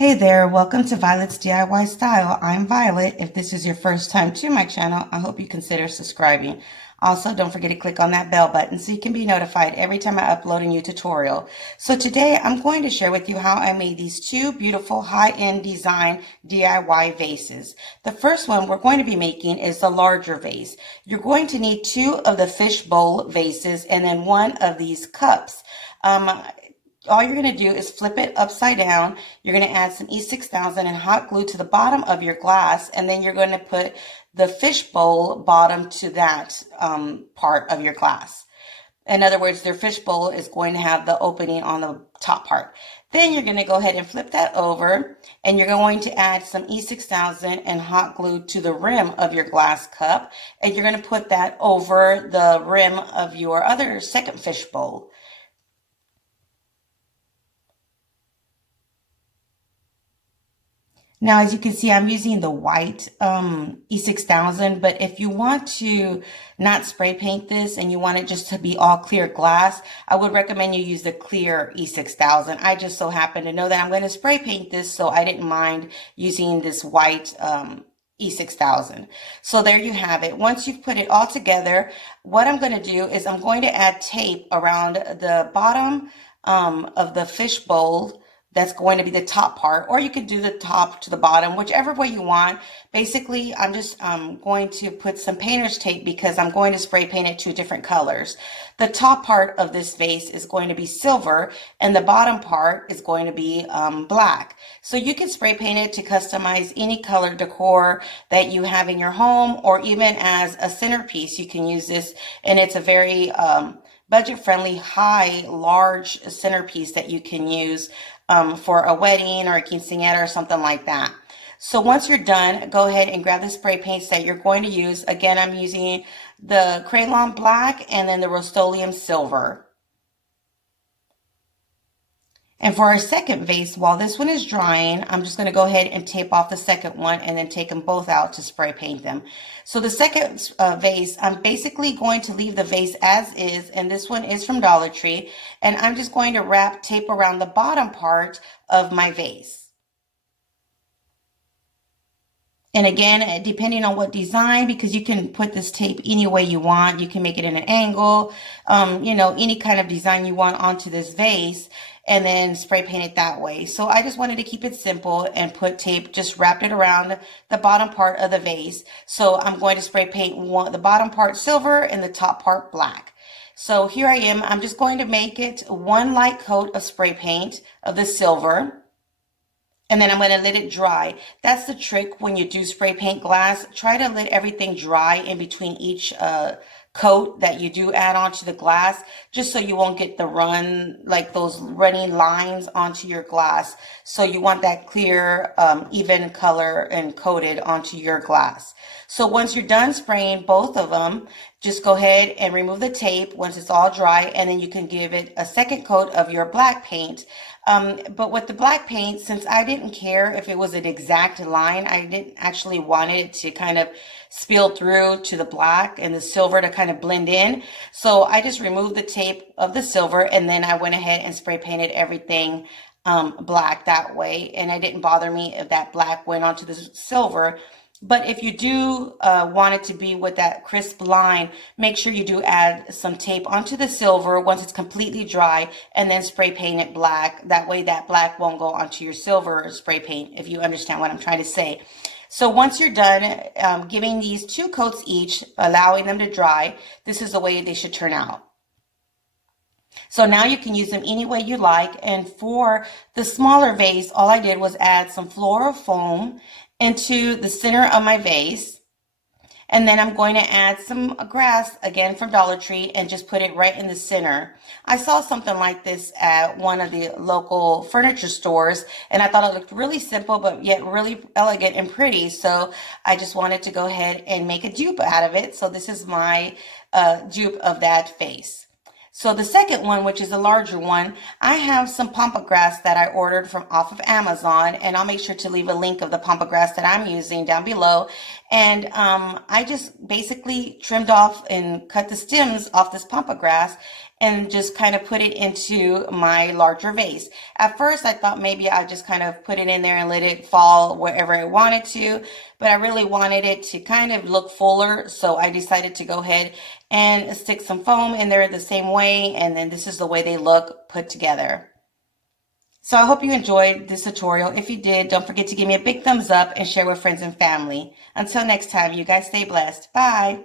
Hey there, welcome to Violet's DIY Style. I'm Violet. If this is your first time to my channel, I hope you consider subscribing. Also, don't forget to click on that bell button so you can be notified every time I upload a new tutorial. So today I'm going to share with you how I made these two beautiful high-end design DIY vases. The first one we're going to be making is the larger vase. You're going to need two of the fishbowl vases and then one of these cups. All you're going to do is flip it upside down. You're going to add some E6000 and hot glue to the bottom of your glass, and then you're going to put the fishbowl bottom to that part of your glass. In other words, their fishbowl is going to have the opening on the top part. Then you're going to go ahead and flip that over, and you're going to add some E6000 and hot glue to the rim of your glass cup, and you're going to put that over the rim of your other second fishbowl. Now, as you can see, I'm using the white E6000, but if you want to not spray paint this and you want it just to be all clear glass, I would recommend you use the clear E6000. I just so happen to know that I'm going to spray paint this, so I didn't mind using this white E6000. So there you have it. Once you've put it all together, what I'm going to do is I'm going to add tape around the bottom of the fishbowl. That's going to be the top part, or you could do the top to the bottom, whichever way you want. Basically, I'm just going to put some painter's tape because I'm going to spray paint it two different colors. The top part of this vase is going to be silver, and the bottom part is going to be black. So you can spray paint it to customize any color decor that you have in your home, or even as a centerpiece, you can use this, and it's a very budget-friendly, large centerpiece that you can use for a wedding or a quinceañera or something like that. So once you're done, go ahead and grab the spray paints that you're going to use. Again, I'm using the Crayon Black and then the Rust-Oleum Silver. And for our second vase, while this one is drying, I'm just going to go ahead and tape off the second one and then take them both out to spray paint them. So the second vase, I'm basically going to leave the vase as is, and this one is from Dollar Tree, and I'm just going to wrap tape around the bottom part of my vase. And again, depending on what design, because you can put this tape any way you want. You can make it in an angle, any kind of design you want onto this vase, and then spray paint it that way. So I just wanted to keep it simple and put tape, just wrapped it around the bottom part of the vase. So I'm going to spray paint the bottom part silver and the top part black. So here I am. I'm just going to make it one light coat of spray paint of the silver. And then I'm going to let it dry. That's the trick when you do spray paint glass. Try to let everything dry in between each coat that you do add onto the glass, just so you won't get those running lines onto your glass. So you want that clear, even color and coated onto your glass. So once you're done spraying both of them, just go ahead and remove the tape once it's all dry, and then you can give it a second coat of your black paint. But with the black paint, since I didn't care if it was an exact line, I didn't actually want it to kind of spill through to the black and the silver to kind of blend in. So I just removed the tape of the silver, and then I went ahead and spray painted everything black that way. And it didn't bother me if that black went onto the silver. But if you do want it to be with that crisp line, make sure you do add some tape onto the silver once it's completely dry, and then spray paint it black. That way that black won't go onto your silver spray paint, if you understand what I'm trying to say. So once you're done giving these two coats each, allowing them to dry, this is the way they should turn out. So now you can use them any way you like. And for the smaller vase, all I did was add some floral foam into the center of my vase. And then I'm going to add some grass, again from Dollar Tree, and just put it right in the center. I saw something like this at one of the local furniture stores, and I thought it looked really simple, but yet really elegant and pretty. So I just wanted to go ahead and make a dupe out of it. So this is my dupe of that vase. So the second one, which is a larger one, I have some pampa grass that I ordered from off of Amazon, and I'll make sure to leave a link of the pampa grass that I'm using down below. And I just basically trimmed off and cut the stems off this pampa grass and just kind of put it into my larger vase. At first, I thought maybe I'd just kind of put it in there and let it fall wherever I wanted to, but I really wanted it to kind of look fuller, so I decided to go ahead and stick some foam in there the same way, and then this is the way they look put together. So I hope you enjoyed this tutorial. If you did, don't forget to give me a big thumbs up and share with friends and family. Until next time, you guys stay blessed. Bye.